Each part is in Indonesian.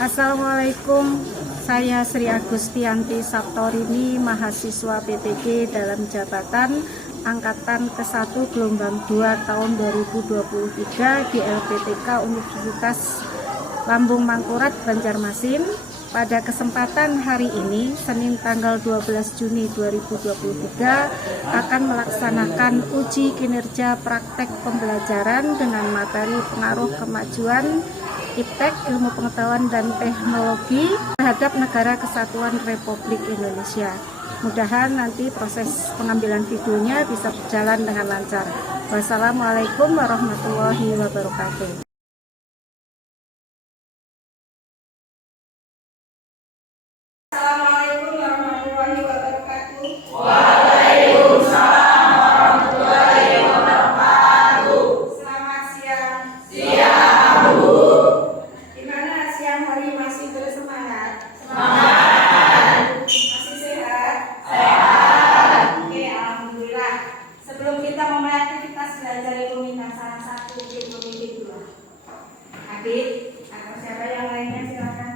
Assalamualaikum, saya Sri Agustianti Saptorini, mahasiswa PPG dalam jabatan Angkatan ke-1 gelombang 2 tahun 2023 di LPTK Universitas Lambung Mangkurat, Banjarmasin. Pada kesempatan hari ini, Senin tanggal 12 Juni 2023, akan melaksanakan uji kinerja praktek pembelajaran dengan materi pengaruh kemajuan IPTEK, Ilmu Pengetahuan dan Teknologi terhadap Negara Kesatuan Republik Indonesia. Mudahan nanti proses pengambilan videonya bisa berjalan dengan lancar. Wassalamualaikum warahmatullahi wabarakatuh. Assalamualaikum warahmatullahi wabarakatuh. Waalaikumsalam warahmatullahi wabarakatuh. Selamat siang. Siang, Bu. Gimana siang hari masih bersemangat? Semangat. Masih sehat? Sehat. Oke, alhamdulillah. Sebelum kita memulai aktivitas belajar ilmu minta salah satu pemimpin dua. Adik, atau siapa yang lainnya silakan.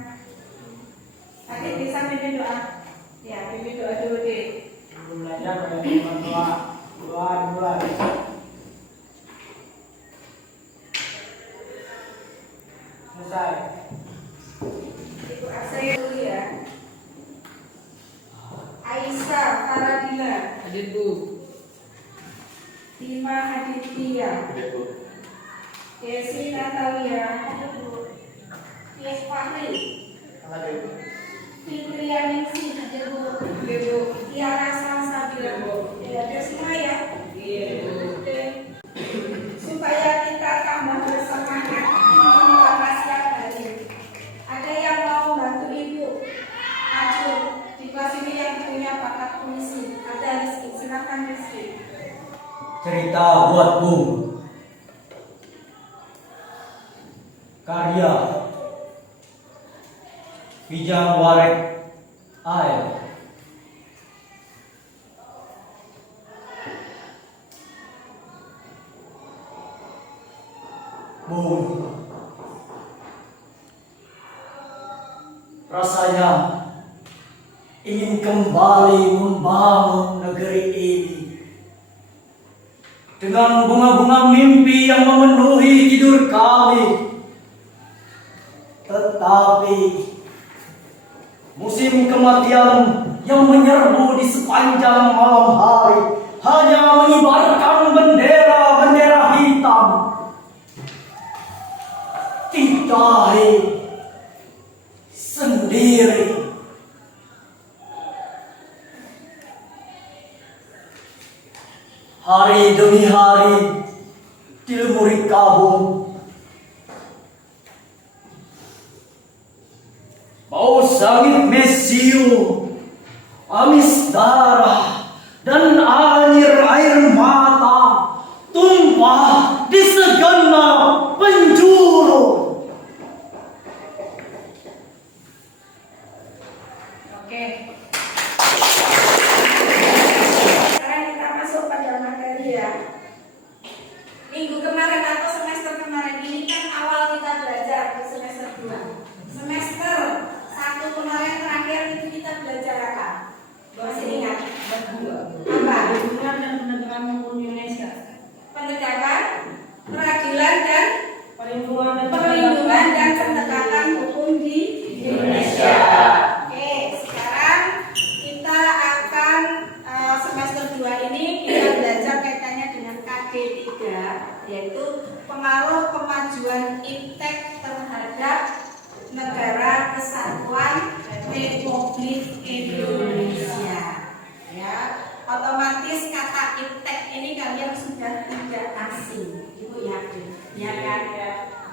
Adik bisa pimpin doa. Ya, pimpin doa dulu deh. Belajar pada teman doa dimulai. Selesai. Ibu saya dulu ya. Aisyah Faradila, Adit Bu. Tima Aditya, Desi Natalia, Yes Fahri, Fitria Ningsih, Tiara Salsabila, ya ada semua ya. Oke. Supaya kita tambah bersemangat pada siang hari. Ada yang mau bantu ibu? Maju di kelas ini yang punya bakat puisi. Ada Rizky, silakan Rizky. Cerita buatku. Karya Bijang Warek Air. Bu, rasanya ingin kembali membangun negeri ini dengan bunga-bunga mimpi yang memenuhi tidur kami. Tetapi musim kematian yang menyerbu di sepanjang malam hari hanya mengibarkan bendera-bendera hitam. Kita sendiri. Hari demi hari dilumuri kabut. Bau sangit mesiu, amis darah, dan air mata tumpah di segenap penjuru. Oke. Sekarang kita masuk pada materi ya. Minggu kemarin atau semester kemarin ini kan awal kita belajar di semester 2. Semester 1 kemarin terakhir itu kita belajar apa? Masih ingat? Apa? Hubungan dan penegakan hukum Indonesia. Penegakan, peradilan dan Perlindungan perlindungan dan penegakan hukum di Indonesia. Oke, sekarang kita akan semester 2 ini kita belajar kaitannya dengan KG3, yaitu pengaruh kemajuan IPTEK terhadap Negara Kesatuan Republik Indonesia. Ya, otomatis kata IPTEK ini kalian sudah tidak asing, Ibu yakin? Ya kan?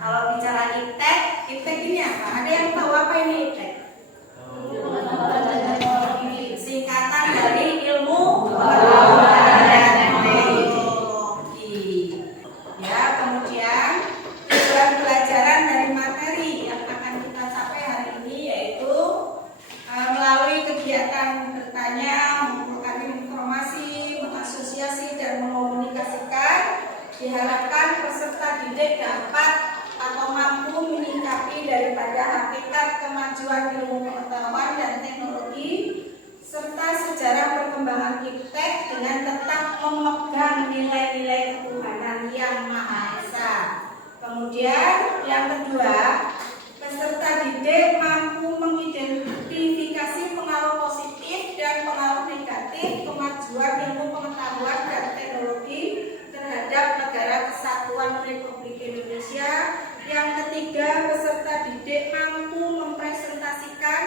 Kalau bicara IPTEK, IPTEK ini apa? Ada yang tahu apa ini IPTEK? Singkatan dari ilmu pengetahuan dan teknologi. Ya, kemudian tujuan pelajaran dari materi yang akan kita capai hari ini yaitu melalui kegiatan bertanya, mengumpulkan informasi, mengasosiasi dan mengomunikasikan, diharapkan peserta didik dapat atau mampu menyikapi daripada hakikat memegang nilai-nilai ketuhanan yang Maha Esa. Kemudian yang kedua, peserta didik mampu mengidentifikasi pengaruh positif dan pengaruh negatif kemajuan ilmu pengetahuan dan teknologi terhadap negara kesatuan Republik Indonesia. Yang ketiga, peserta didik mampu mempresentasikan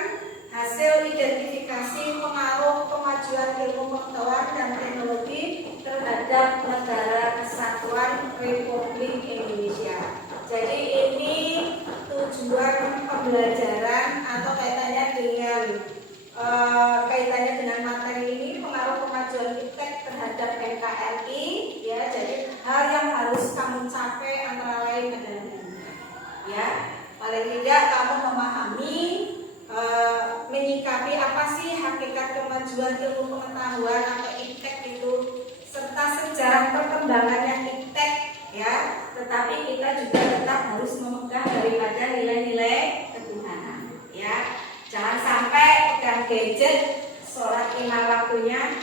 hasil identifikasi pengaruh kemajuan ilmu pengetahuan dan teknologi terhadap negara kesatuan Republik Indonesia. Jadi ini tujuan pembelajaran atau kaitannya dengan materi ini, pengaruh kemajuan iptek terhadap NKRI, ya. Jadi hal yang harus kamu capai antara lain adalah ini, ya. Paling tidak kamu memahami, menyikapi apa sih hakikat kemajuan ilmu pengetahuan atau iptek itu, serta sejarah perkembangannya iptek, ya. Tetapi kita juga tetap harus memegang daripada nilai-nilai ketuhanan, ya. Jangan sampai pegang gadget, sholat 5 waktunya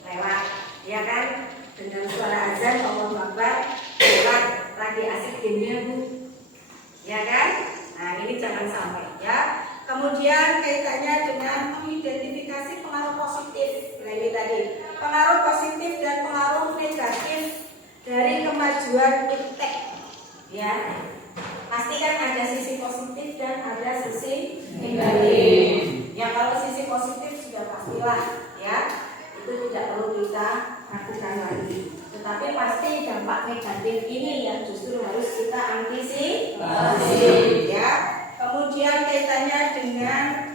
lewat, ya kan? Dengan suara azan, Allahu Akbar, lewat, lagi asik gamenya Bu, ya kan? Nah ini jangan sampai, ya. Kemudian kaitannya dengan mengidentifikasi pengaruh positif. Nah ini tadi, pengaruh positif dan pengaruh negatif dari kemajuan iptek, ya. Pasti kan ada sisi positif dan ada sisi negatif. Ya kalau sisi positif sudah pastilah, ya, itu tidak perlu kita ragukan lagi. Tetapi pasti dampak negatif ini yang justru harus kita antisipasi, ya. Kemudian kaitannya dengan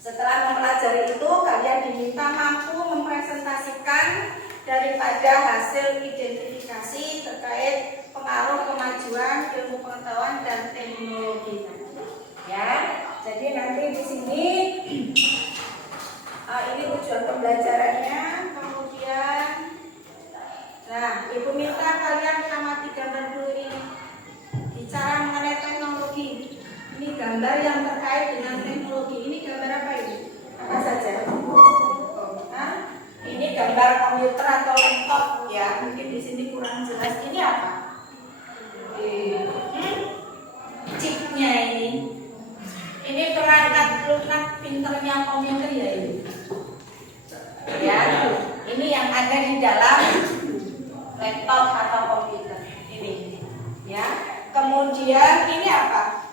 setelah mempelajari itu, kalian diminta mampu mempresentasikan daripada hasil identifikasi terkait pengaruh kemajuan ilmu pengetahuan dan teknologi, ya. Jadi nanti di sini ini tujuan pembelajarannya. Kemudian, nah, Ibu minta kalian amati gambar dulu ini. Bicara mengenai teknologi. Ini gambar yang terkait dengan teknologi. Ini gambar apa ini? Apa saja? Ini gambar komputer atau laptop, ya. Mungkin di sini kurang jelas. Ini apa? Chipnya ini. Ini perangkat lunak pinternya komputer, ya ini. Ya, ini yang ada di dalam laptop atau komputer ini, ya. Kemudian ini apa?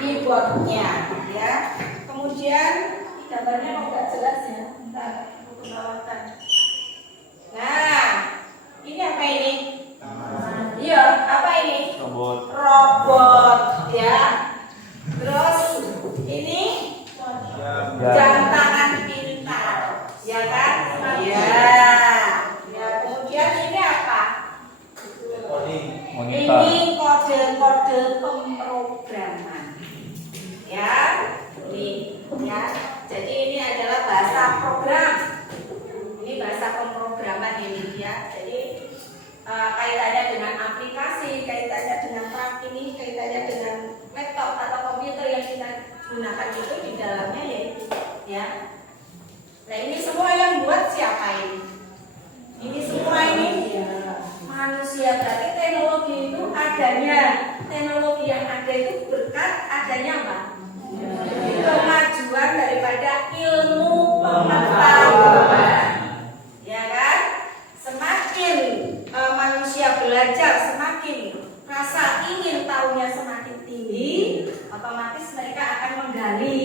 Keyboardnya, ya. Kemudian gambarnya kok nggak jelas ya? Bentar, aku kebawahkan. Nah, ini apa ini? Iya, apa ini? Robot, ya. Terus ini jam tangan pintar, ya kan? Iya. Ya, kemudian ini apa? Ini kode-kode pemrograman, ya. Ini, ya. Jadi ini adalah bahasa program. Ini bahasa pemrograman ini, ya. Jadi kaitannya dengan aplikasi, kaitannya dengan perangkat ini, kaitannya dengan laptop atau komputer yang kita gunakan itu di dalamnya, ya. Nah ini semua yang buat siapa ini? Ini semua ini manusia. Berarti teknologi itu adanya, teknologi yang ada itu berkat adanya apa? Kemajuan daripada ilmu pengetahuan, ya kan? Semakin manusia belajar, semakin rasa ingin tahunya semakin tinggi, otomatis mereka akan menggali,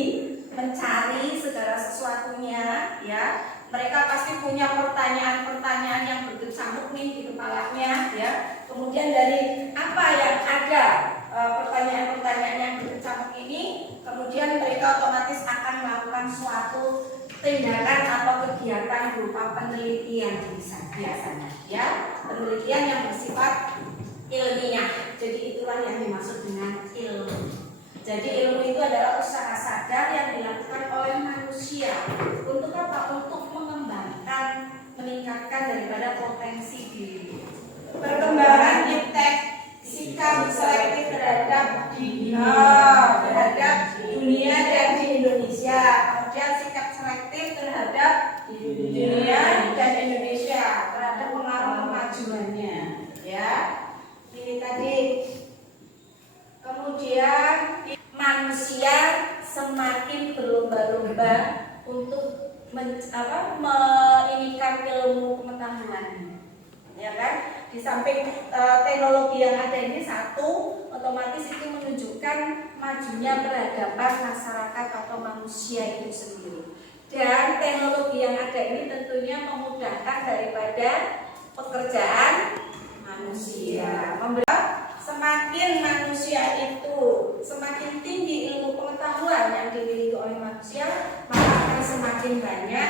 mencari segala sesuatunya, ya. Mereka pasti punya pertanyaan-pertanyaan yang berkecamuk nih di kepalanya, ya. Kemudian dari apa yang ada, pertanyaan-pertanyaan yang berkecamuk ini, kemudian mereka otomatis akan melakukan suatu tindakan atau kegiatan berupa penelitian biasanya, ya. Penelitian yang bersifat ilmiah. Jadi itulah yang dimaksud dengan ilmu. Jadi ilmu itu adalah usaha sadar yang dilakukan oleh manusia untuk apa? Untuk mengembangkan, meningkatkan daripada potensi diri. Perkembangan iptek, sikap selektif terhadap dunia dan di Indonesia. Kemudian sikap selektif terhadap di semakin berlomba-lomba untuk menginginkan ilmu pengetahuan, ya kan? Di samping teknologi yang ada ini satu, otomatis itu menunjukkan majunya peradaban masyarakat atau manusia itu sendiri. Dan teknologi yang ada ini tentunya memudahkan daripada pekerjaan manusia. Semakin manusia itu semakin tinggi ilmu pengetahuan yang dimiliki oleh manusia, maka akan semakin banyak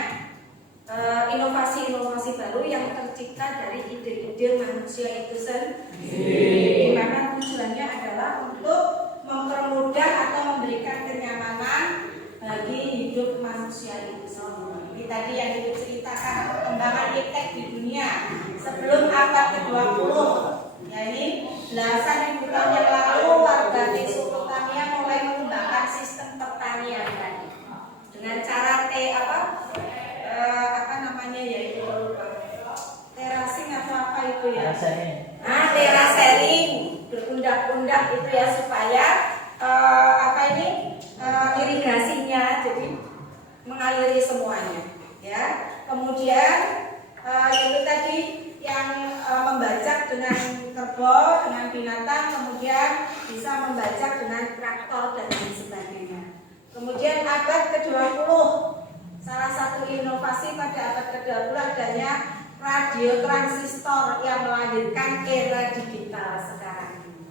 inovasi-inovasi baru yang tercipta dari ide-ide manusia itu sendiri. Di mana tujuannya adalah untuk mempermudah atau memberikan kenyamanan bagi hidup manusia itu sendiri. Ini tadi yang diceritakan perkembangan iptek di dunia sebelum abad ke-20. Ya, ini belasan ribu tahun yang lalu warga Mesopotamia mulai mengembangkan sistem pertanian tadi dengan cara terasing atau apa itu ya? Terasering, berundak-undak itu ya supaya irigasinya jadi mengaliri semuanya. Ya, kemudian itu tadi yang membajak dengan kerbau, dengan binatang, kemudian bisa membajak dengan traktor dan lain sebagainya. Kemudian abad ke-20, salah satu inovasi pada abad ke-20 adanya radio transistor yang melahirkan era digital sekarang ini.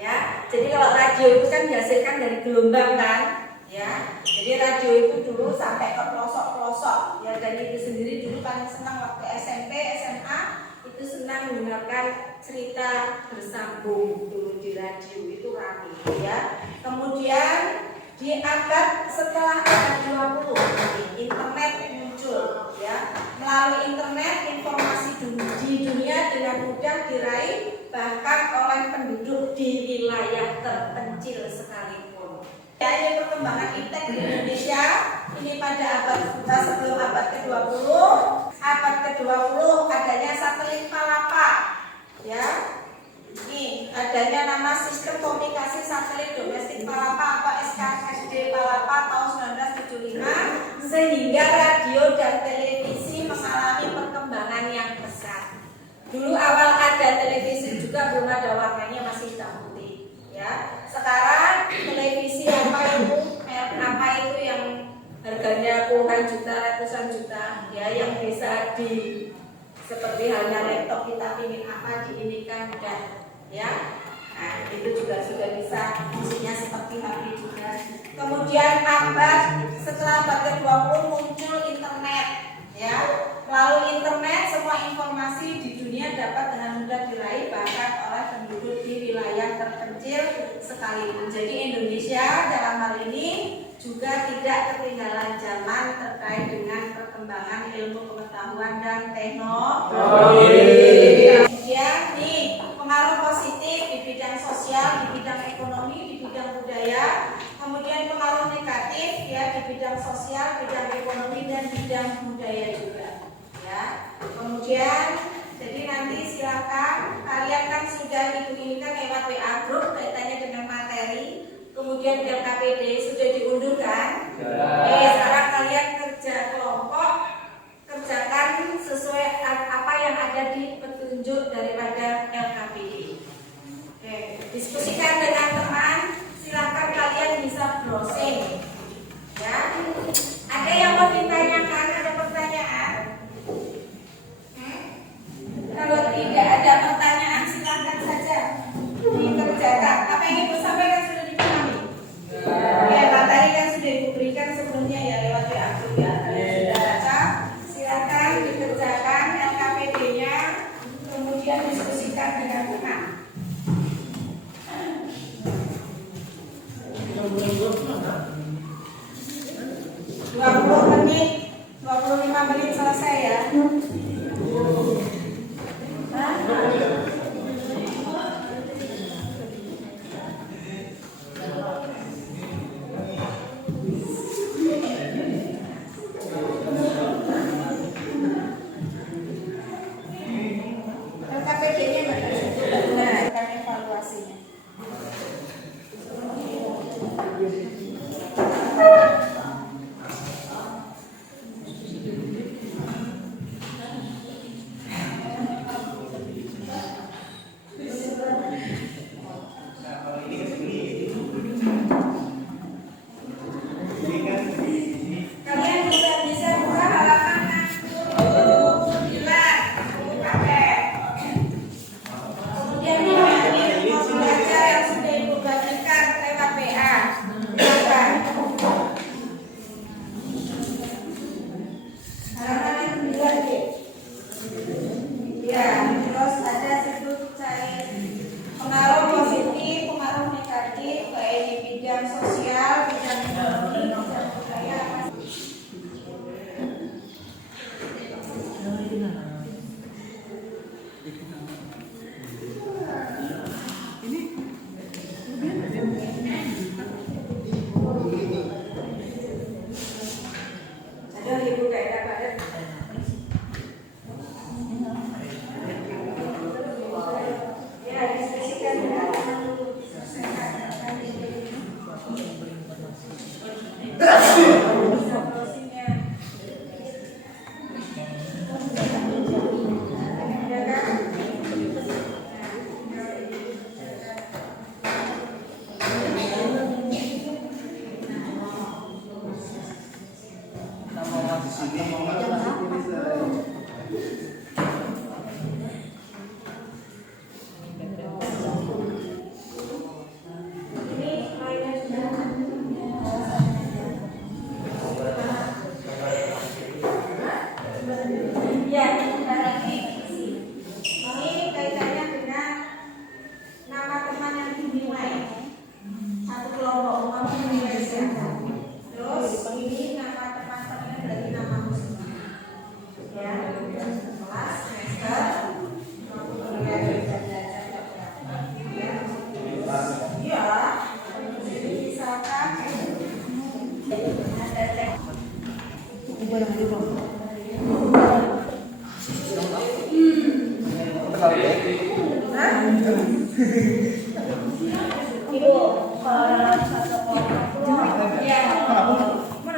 Ya, jadi kalau radio itu kan dihasilkan dari gelombang kan, ya. Jadi radio itu dulu sampai ke pelosok-pelosok, ya, dan itu sendiri dulu paling senang waktu SMP, SMA itu senang mendengarkan cerita bersambung dulu di radio itu ramai, ya. Kemudian di abad setelah abad 20 internet muncul, ya. Melalui internet informasi di dunia dengan mudah diraih bahkan oleh penduduk di wilayah terpencil sekalipun. Ya, ini perkembangan iptek di Indonesia ini pada sebelum abad ke-20. Abad ke-20 adanya satelit Palapa, ya. Ini adanya nama sistem komunikasi satelit domestik Palapa atau SKSD Palapa tahun 1975, sehingga radio dan televisi mengalami perkembangan yang pesat. Dulu awal ada televisi juga belum ada warnanya, masih hitam putih, ya. Sekarang televisi apa itu yang harganya puluhan juta, ratusan juta, ya, yang bisa seperti halnya laptop kita ingin apa diinikan dan, ya. Nah, itu juga sudah bisa isinya seperti HP juga. Kemudian setelah abad ke-20 muncul internet, ya. Melalui internet semua informasi di dunia dapat dengan mudah diraih bahkan oleh penduduk di wilayah terpencil sekalipun. Jadi Indonesia dalam hal ini juga tidak ketinggalan zaman terkait dengan perkembangan ilmu pengetahuan dan teknologi. Kemudian nih pengaruh positif di bidang sosial, di bidang ekonomi, di bidang budaya. Kemudian pengaruh negatif ya di bidang sosial, bidang ekonomi dan bidang budaya juga. Ya. Kemudian jadi nanti silakan kalian kan sudah diinginkan lewat WA group kaitannya dengan materi. Kemudian LKPD sudah diunduh kan? Sekarang kalian kerja kelompok, kerjakan sesuai apa yang ada di petunjuk daripada LKPD. Oke, diskusikan dengan teman. Silakan kalian bisa browsing. Ya, ada yang mau ditanyakan? Ada pertanyaan? Kalau tidak ada pertanyaan, silakan saja dikerjakan. Apa yang Ibu sampaikan sudah dipahami? Ya, materi kan sudah Ibu berikan sebelumnya ya lewat WA group ya. Kalian sudah baca, silakan dikerjakan LKPD-nya, kemudian diskusikan dengan teman. 20 menit, 25 menit selesai ya. LKPD-nya benar evaluasinya.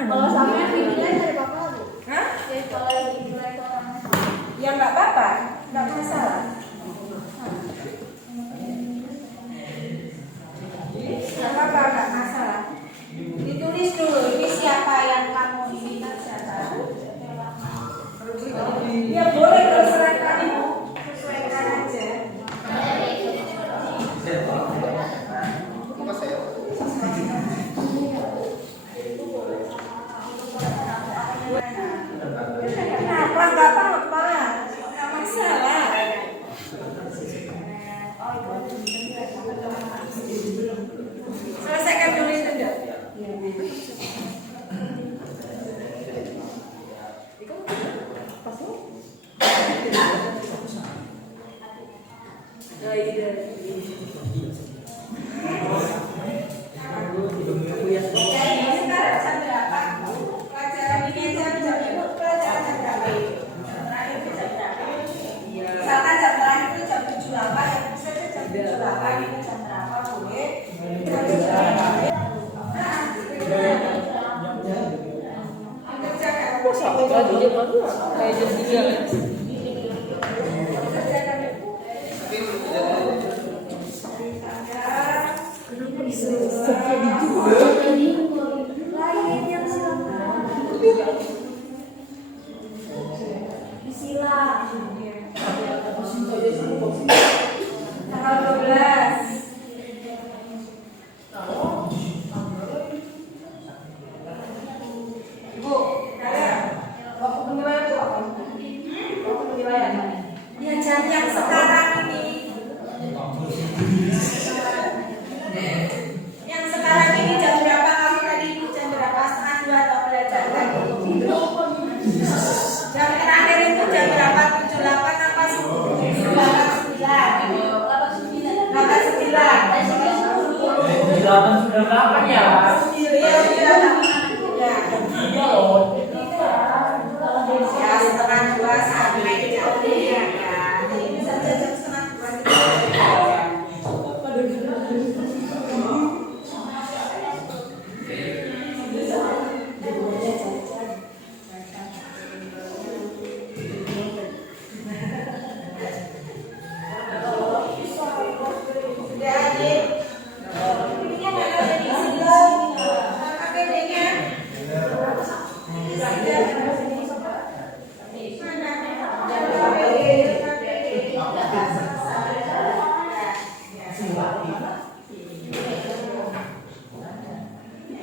Kalau sama yang dinilai dari Bapak, Bu? Hah? Kalau yang dinilai itu orang ya nggak apa-apa, nggak masalah. Nggak apa-apa, nggak masalah. Ditulis dulu, ini siapa yang kamu ini siapa? Ya boleh, terserah kamu, sesuaikan aja. Kenapa? Nggak apa-apa, nggak masalah. Selesaikan dulu itu enggak? Sekarang jam berapa? Pelajaran ini jam itu pelajaran jam berapa? Terakhir itu jam berapa? Misalkan jam terakhir itu jam 7.08, ya bisa aja jam 7.08 itu jam berapa boleh? Jam 7.08. Tanggal 12. Ibu, kalian waktu penilaian itu apa? Waktu penilaian ya jam yang sekarang ini. Yang sekarang ini jam berapa? Kamu tadi itu jam berapa? Setengah 2 atau belajar tadi? Jam terakhir itu jam berapa? 7.08 apa 10? 8 sudah kapan ya? Iya loh. Ya setengah 2 sampai jam 3 kan. Jadi bisa jam setengah 2 kita sudah adik. Ini ada di sini. KPD-nya.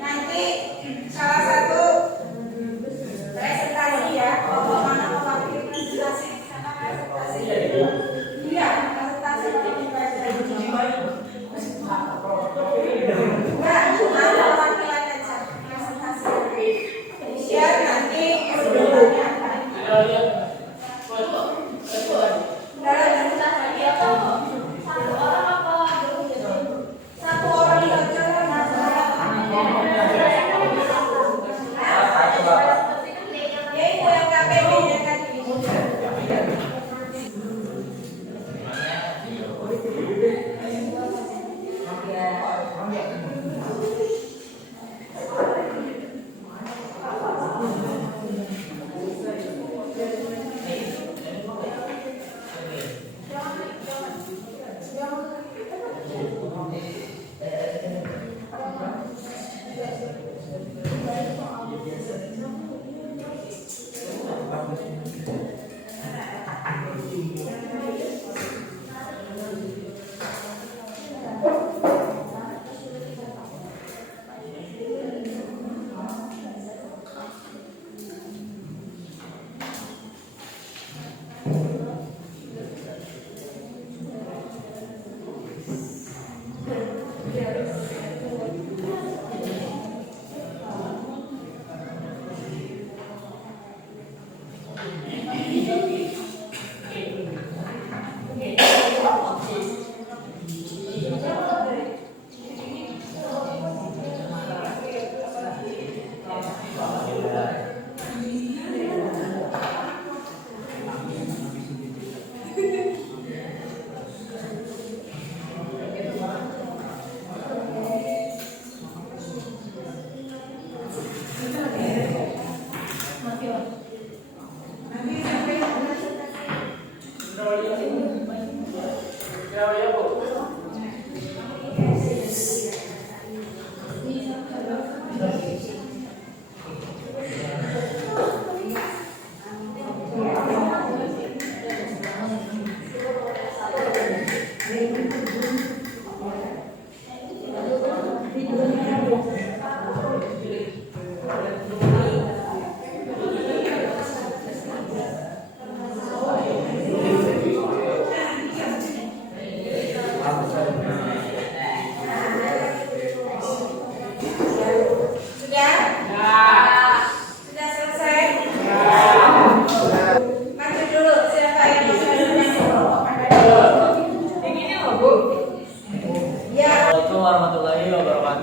Nanti salah satu presentasi ya, kalau mana mau pakai presentasi sama presentasi. Iya, presentasi pakai presentasi. Enggak, ada laki-laki aja presentasi. Biar nanti sebenarnya satu orang saja ya itu yang KPD-nya tadi.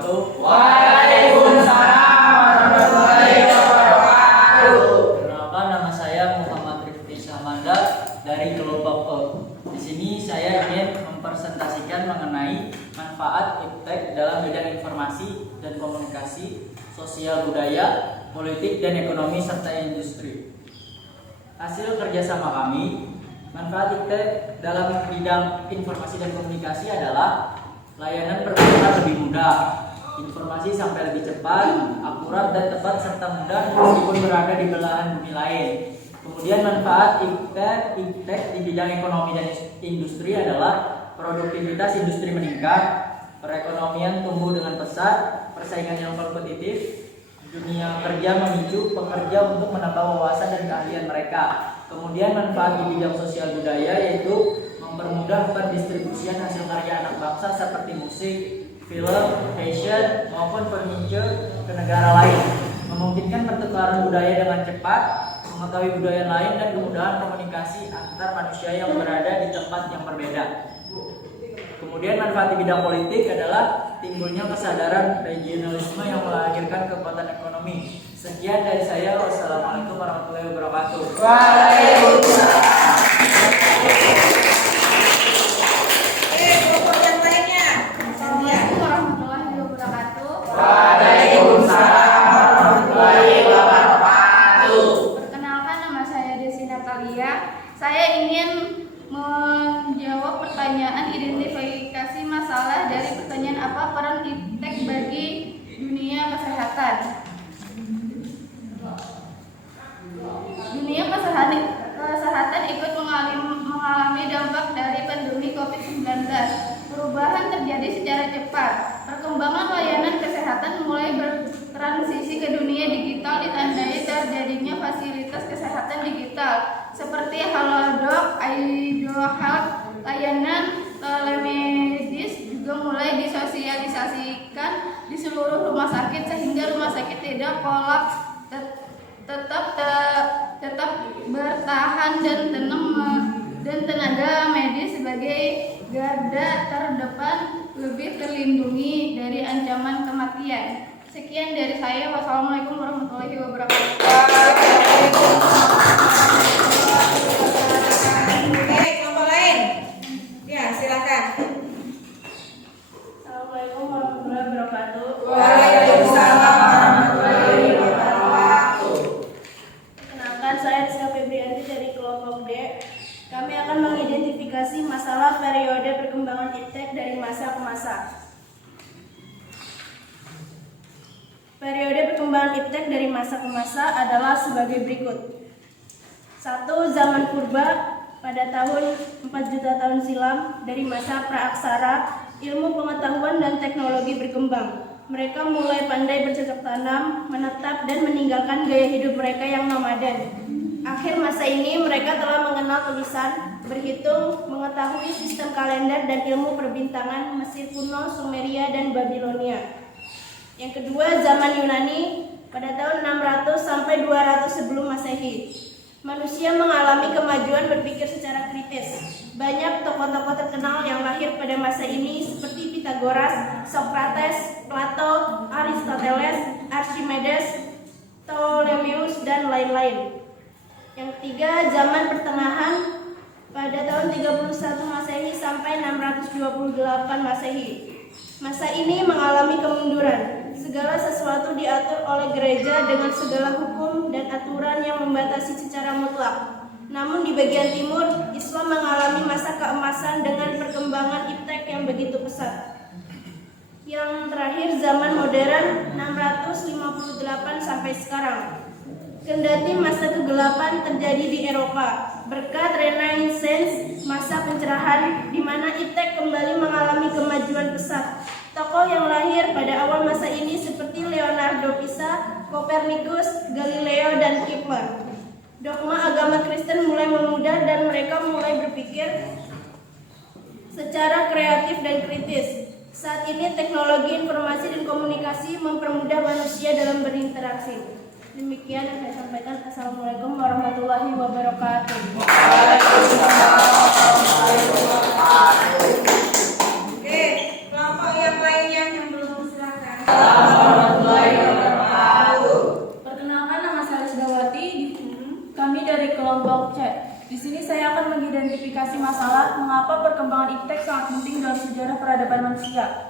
wabarakatuh. Waalaikumsalam warahmatullahi wabarakatuh. Perkenalkan, nama saya Muhammad Rifki Syahmanda dari kelompok O. Di sini saya ingin mempresentasikan mengenai manfaat iptek dalam bidang informasi dan komunikasi, sosial budaya, politik dan ekonomi serta industri. Hasil kerjasama kami, manfaat iptek dalam bidang informasi dan komunikasi adalah layanan perkuliahan lebih mudah, informasi sampai lebih cepat, akurat dan tepat serta mudah meskipun berada di belahan bumi lain. Kemudian manfaat iptek di bidang ekonomi dan industri adalah produktivitas industri meningkat, perekonomian tumbuh dengan pesat, persaingan yang kompetitif, dunia kerja memicu pekerja untuk menambah wawasan dan keahlian mereka. Kemudian manfaat di bidang sosial budaya yaitu mempermudah pendistribusian hasil karya anak bangsa seperti musik, film, fashion maupun furniture ke negara lain, memungkinkan pertukaran budaya dengan cepat, mengetahui budaya lain dan kemudahan komunikasi antar manusia yang berada di tempat yang berbeda. Kemudian manfaat di bidang politik adalah timbulnya kesadaran regionalisme yang melahirkan kekuatan ekonomi. Sekian dari saya. Wassalamualaikum warahmatullahi wabarakatuh. Waalaikumsalam. Kelompok yang lainnya. Assalamualaikum warahmatullahi wabarakatuh. Waalaikumsalam warahmatullahi wabarakatuh. Perkenalkan, nama saya Desi Natalia. Saya ingin menjawab pertanyaan identifikasi masalah dari pertanyaan apa peran iptek bagi dunia kesehatan. Dunia kesehatan ikut mengalami dampak dari pandemi COVID-19. Perubahan terjadi secara cepat. Perkembangan layanan kesehatan mulai bertransisi ke dunia digital ditandai terjadinya fasilitas kesehatan digital seperti Halodoc, iDoHealth. Layanan telemedis juga mulai disosialisasikan di seluruh rumah sakit sehingga rumah sakit tidak kolaps, tetap bertahan dan tenaga medis sebagai garda terdepan lebih terlindungi dari ancaman kematian. Sekian dari saya. Wassalamualaikum warahmatullahi wabarakatuh. Oke, kelompok lain. Ya, silakan. Assalamualaikum warahmatullahi wabarakatuh. Waalaikumsalam warahmatullahi wabarakatuh. Perkenalkan, saya Rizka Febrianti dari kelompok D. Kami akan mengidentifikasi masalah periode perkembangan iptek dari masa ke masa. Periode perkembangan iptek dari masa ke masa adalah sebagai berikut. 1. Zaman purba pada tahun 4 juta tahun silam. Dari masa praaksara, ilmu pengetahuan dan teknologi berkembang. Mereka mulai pandai bercocok tanam, menetap dan meninggalkan gaya hidup mereka yang nomaden. Akhir masa ini mereka telah mengenal tulisan, berhitung, mengetahui sistem kalender dan ilmu perbintangan Mesir kuno, Sumeria dan Babilonia. Yang kedua, zaman Yunani pada tahun 600 sampai 200 sebelum Masehi. Manusia mengalami kemajuan berpikir secara kritis. Banyak tokoh-tokoh terkenal yang lahir pada masa ini seperti Pythagoras, Socrates, Plato, Aristoteles, Archimedes, Ptolemeus dan lain-lain. Yang ketiga, zaman pertengahan pada tahun 31 Masehi sampai 628 Masehi. Masa ini mengalami kemunduran. Segala sesuatu diatur oleh gereja dengan segala hukum dan aturan yang membatasi secara mutlak. Namun di bagian timur, Islam mengalami masa keemasan dengan perkembangan iptek yang begitu pesat. Yang terakhir, zaman modern 658 sampai sekarang. Kendati masa kegelapan terjadi di Eropa, berkat Renaissance, masa pencerahan di mana iptek kembali mengalami kemajuan pesat. Tokoh yang lahir pada awal masa ini seperti Leonardo Pisa, Copernicus, Galileo, dan Kepler. Dogma agama Kristen mulai memudar dan mereka mulai berpikir secara kreatif dan kritis. Saat ini teknologi informasi dan komunikasi mempermudah manusia dalam berinteraksi. Demikian yang saya sampaikan. Assalamualaikum warahmatullahi wabarakatuh. Oke, kelompok yang lainnya yang belum silakan. Mengapa perkembangan iptek sangat penting dalam sejarah peradaban manusia?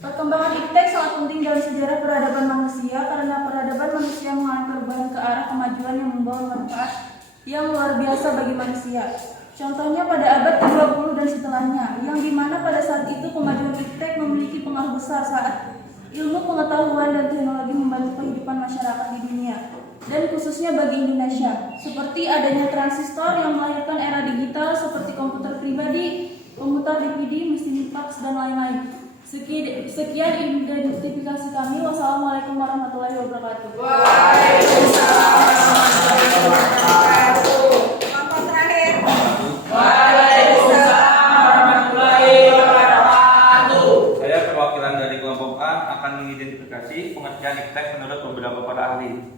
Perkembangan iptek sangat penting dalam sejarah peradaban manusia karena peradaban manusia mengalami perubahan ke arah kemajuan yang membawa manfaat yang luar biasa bagi manusia. Contohnya pada abad ke-20 dan setelahnya, yang dimana pada saat itu kemajuan iptek memiliki pengaruh besar saat ilmu pengetahuan dan teknologi membantu kehidupan masyarakat di dunia, dan khususnya bagi Indonesia, seperti adanya transistor yang melahirkan era digital seperti komputer pribadi, komputer DVD, mesin fax, dan lain-lain. Sekian identifikasi kami. Wassalamualaikum warahmatullahi wabarakatuh. Waalaikumsalam warahmatullahi wabarakatuh. Kelompok terakhir. Waalaikumsalam warahmatullahi wabarakatuh. Saya perwakilan dari kelompok A akan mengidentifikasi pengertian iptek menurut beberapa para ahli.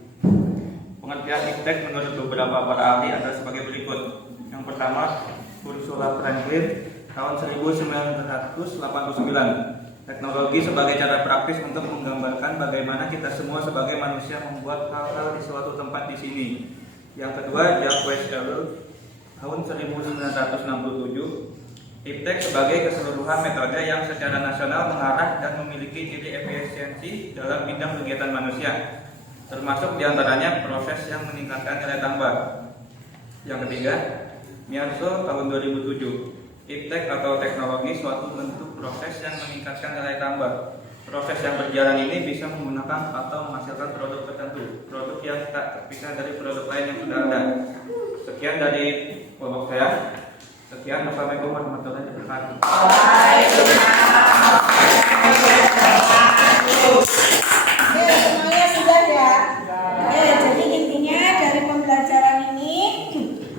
Pengertian iptek menurut beberapa para ahli adalah sebagai berikut. Yang pertama, Ursula Franklin tahun 1989. Teknologi sebagai cara praktis untuk menggambarkan bagaimana kita semua sebagai manusia membuat hal-hal di suatu tempat di sini. Yang kedua, Jacques Ellul tahun 1967. Iptek sebagai keseluruhan metode yang secara nasional mengarah dan memiliki ciri efisiensi dalam bidang kegiatan manusia, termasuk diantaranya proses yang meningkatkan nilai tambah. Yang ketiga, Miarso tahun 2007. Iptek atau teknologi suatu bentuk proses yang meningkatkan nilai tambah. Proses yang berjalan ini bisa menggunakan atau menghasilkan produk tertentu, produk yang tak terpisah dari produk lain yang sudah ada. Sekian dari kelompok saya. Sekian, wassalamualaikum warahmatullahi wabarakatuh. Oke, semuanya sudah ya. Oke, jadi intinya dari pembelajaran ini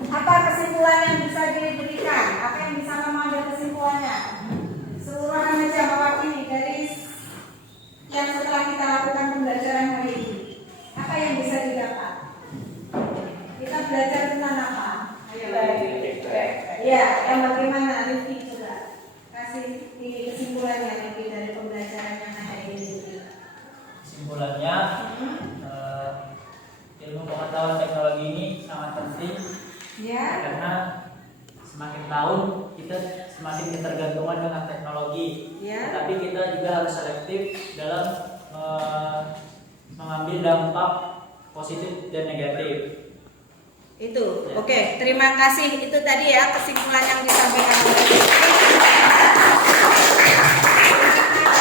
apa kesimpulan yang bisa diberikan? Apa yang bisa mengambil kesimpulannya? Seluruhan aja mewakili dari yang setelah kita lakukan pembelajaran hari ini. Apa yang bisa didapat? Kita belajar tentang apa? Ya, yang bagaimana Rifki juga kasih di kesimpulannya Rifki dari pembelajaran yang ada ini. Kesimpulannya, ilmu pengetahuan teknologi ini sangat penting Ya. karena semakin tahun kita semakin ketergantungan dengan teknologi. Ya. Tetapi kita juga harus selektif dalam mengambil dampak positif dan negatif. Itu, oke. Terima kasih. Itu tadi ya kesimpulan yang disampaikan oleh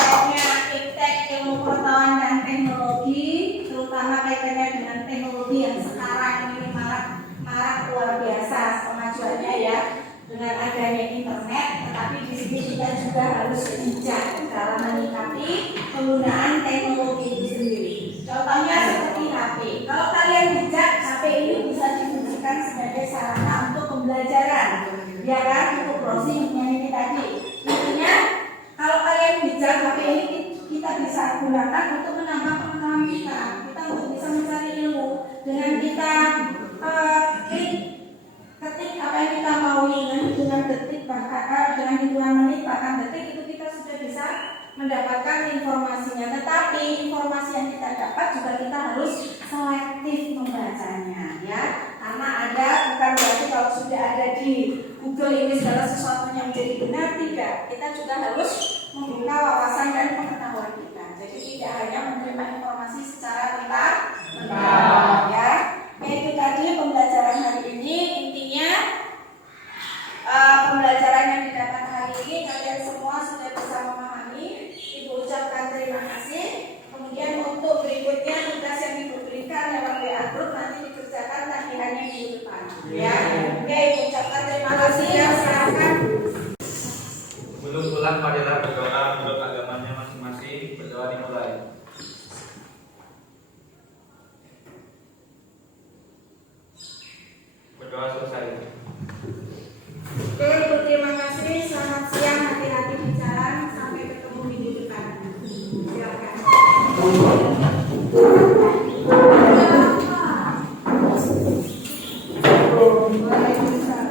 adanya iptek ilmu pengetahuan dan teknologi, terutama kaitannya dengan teknologi yang sekarang ini marak luar biasa kemajuannya ya, dengan adanya internet. Tetapi di sini kita juga harus bijak dalam menyikapi penggunaan teknologi itu sendiri. Contohnya seperti HP. Kalau kalian bijak, HP ini bisa digunakan sebagai sarana untuk pembelajaran, ya kan, untuk browsingnya ini tadi. Intinya, kalau kalian bijak, HP ini kita bisa gunakan untuk menambah pengetahuan kita. Kita untuk bisa mencari ilmu dengan kita ketik apa yang kita mau dengan hitungan detik bahkan dengan hitungan menit bahkan detik itu kita sudah bisa mendapatkan informasinya. Tetapi informasi yang kita dapat juga kita harus selektif membacanya ya, karena ada bukan berarti kalau sudah ada di Google ini segala sesuatunya menjadi benar, tidak. Kita juga harus membuka wawasan dan pengetahuan kita. Jadi tidak hanya menerima informasi secara mentah ya. Itu tadi pembelajaran hari ini. Intinya pembelajaran yang didapat hari ini kalian semua sudah bisa memahami. Ibu ucapkan terima kasih. Kemudian untuk berikutnya tugas yang diberikan lewat WA group nanti dikerjakan tagihannya minggu depan. Ya, oke. Ibu ucapkan terima kasih. Ya, silakan. Belum pulang, marilah berdoa menurut agamanya masing-masing. Berdoa dimulai. Berdoa selesai. Oke, Ibu, terima kasih. Selamat siang, hati-hati di jalan. Sampai ketemu minggu depan. Silakan. Waalaikumsalam.